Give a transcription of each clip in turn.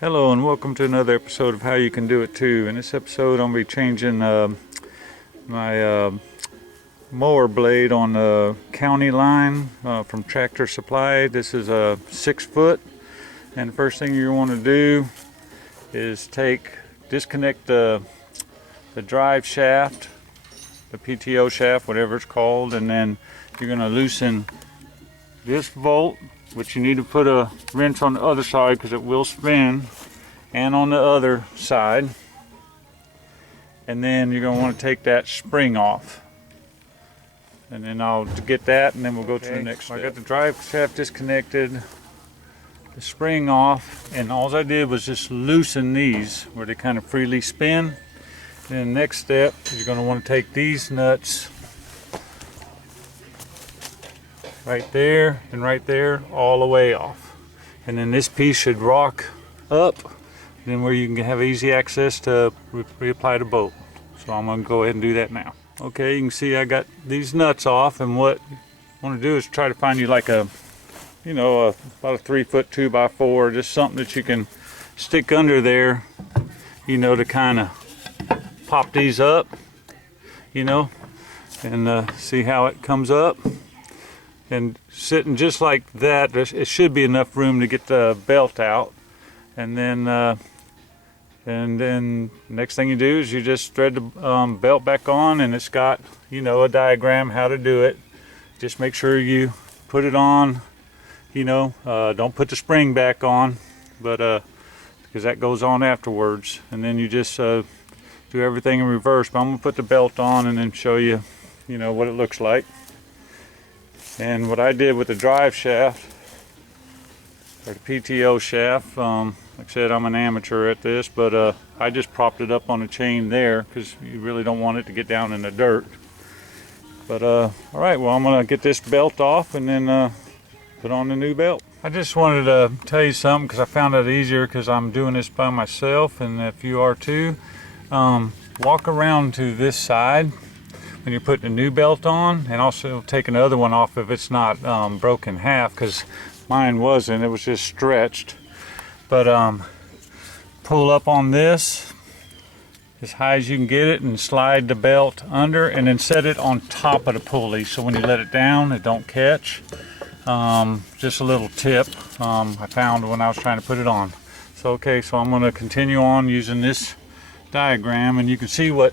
Hello and welcome to another episode of How You Can Do It Too. In this episode I'm going to be changing my mower blade on the CountyLine from Tractor Supply. This is a 6-foot, and the first thing you want to do is disconnect the drive shaft, the PTO shaft, whatever it's called, and then you're going to loosen this bolt, which you need to put a wrench on the other side because it will spin, and on the other side. And then you're going to want to take that spring off. And then I'll get that, and then we'll go to the next step. I got the drive shaft disconnected, the spring off, and all I did was just loosen these where they kind of freely spin. And the next step is you're going to want to take these nuts right there and right there all the way off, and then this piece should rock up, then where you can have easy access to reapply the bolt. So I'm going to go ahead and do that now. Okay, you can see I got these nuts off, and what I want to do is try to find you like about a 3-foot 2x4, just something that you can stick under there, to kind of pop these up, and see how it comes up. And sitting just like that, it should be enough room to get the belt out. And then next thing you do is you just thread the belt back on, and it's got a diagram how to do it. Just make sure you put it on. Don't put the spring back on, but because that goes on afterwards. And then you just do everything in reverse. But I'm gonna put the belt on and then show you, what it looks like. And what I did with the drive shaft, or the PTO shaft, like I said, I'm an amateur at this, but I just propped it up on a chain there because you really don't want it to get down in the dirt. But all right, well, I'm gonna get this belt off and then put on the new belt. I just wanted to tell you something because I found it easier because I'm doing this by myself, and if you are too, walk around to this side when you're putting a new belt on, and also take another one off if it's not broken in half, because mine wasn't, it was just stretched. But pull up on this as high as you can get it and slide the belt under, and then set it on top of the pulley so when you let it down it don't catch. Just a little tip I found when I was trying to put it on. So I'm going to continue on using this diagram, and you can see what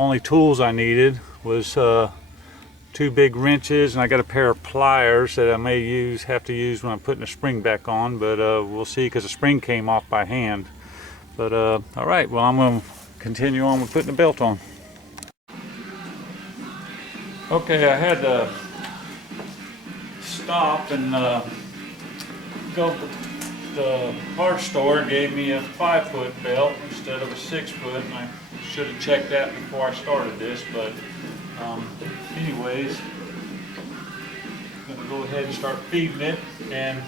only tools I needed was 2 big wrenches, and I got a pair of pliers that I may have to use when I'm putting the spring back on, but we'll see because the spring came off by hand. But all right, well, I'm going to continue on with putting the belt on. Okay, I had to stop and go. The parts store gave me a 5-foot belt instead of a 6-foot, and I should have checked that before I started this, but anyways, I'm going to go ahead and start feeding it. And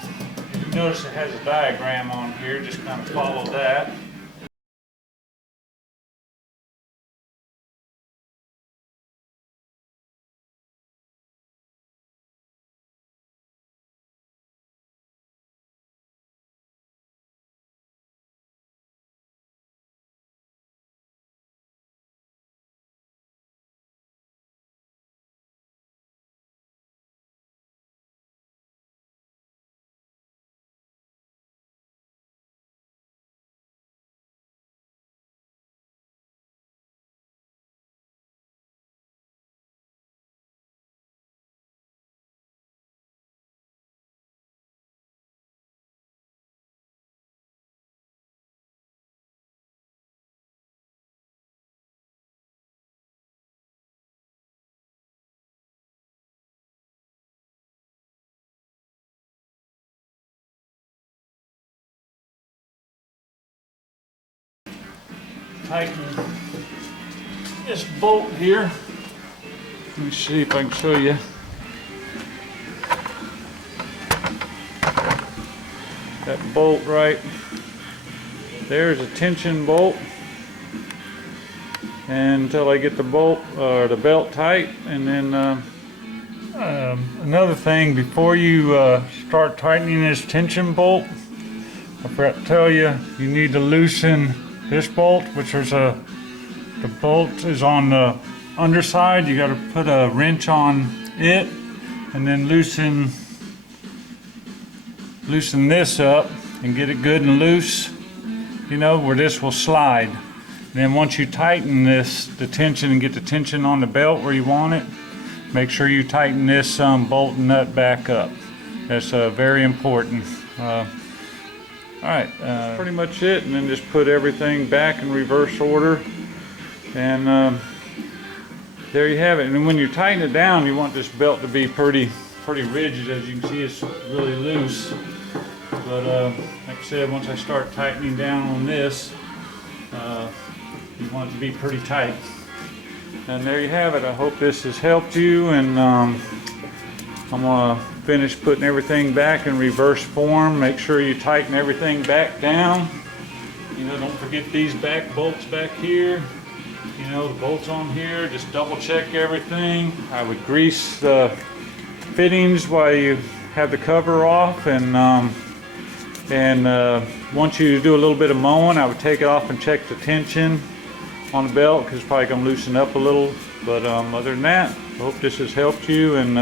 if you notice it has a diagram on here, just kind of follow that. Tighten this bolt here. Let me see if I can show you. That bolt right there's a tension bolt, and until I get the bolt or the belt tight. And then another thing, before you start tightening this tension bolt, I forgot to tell you, you need to loosen this bolt, which is the bolt is on the underside. You got to put a wrench on it and then loosen this up and get it good and loose, you know, where this will slide. And then once you tighten this, the tension, and get the tension on the belt where you want it, make sure you tighten this bolt and nut back up. That's very important. Alright, pretty much it, and then just put everything back in reverse order, and there you have it. And when you tighten it down, you want this belt to be pretty rigid. As you can see, it's really loose, but like I said, once I start tightening down on this, you want it to be pretty tight. And there you have it. I hope this has helped you, and I'm gonna finish putting everything back in reverse form. Make sure you tighten everything back down. You know, don't forget these back bolts back here. You know, the bolts on here, just double check everything. I would grease the fittings while you have the cover off, and once you do a little bit of mowing, I would take it off and check the tension on the belt, because it's probably gonna loosen up a little. But other than that, I hope this has helped you, and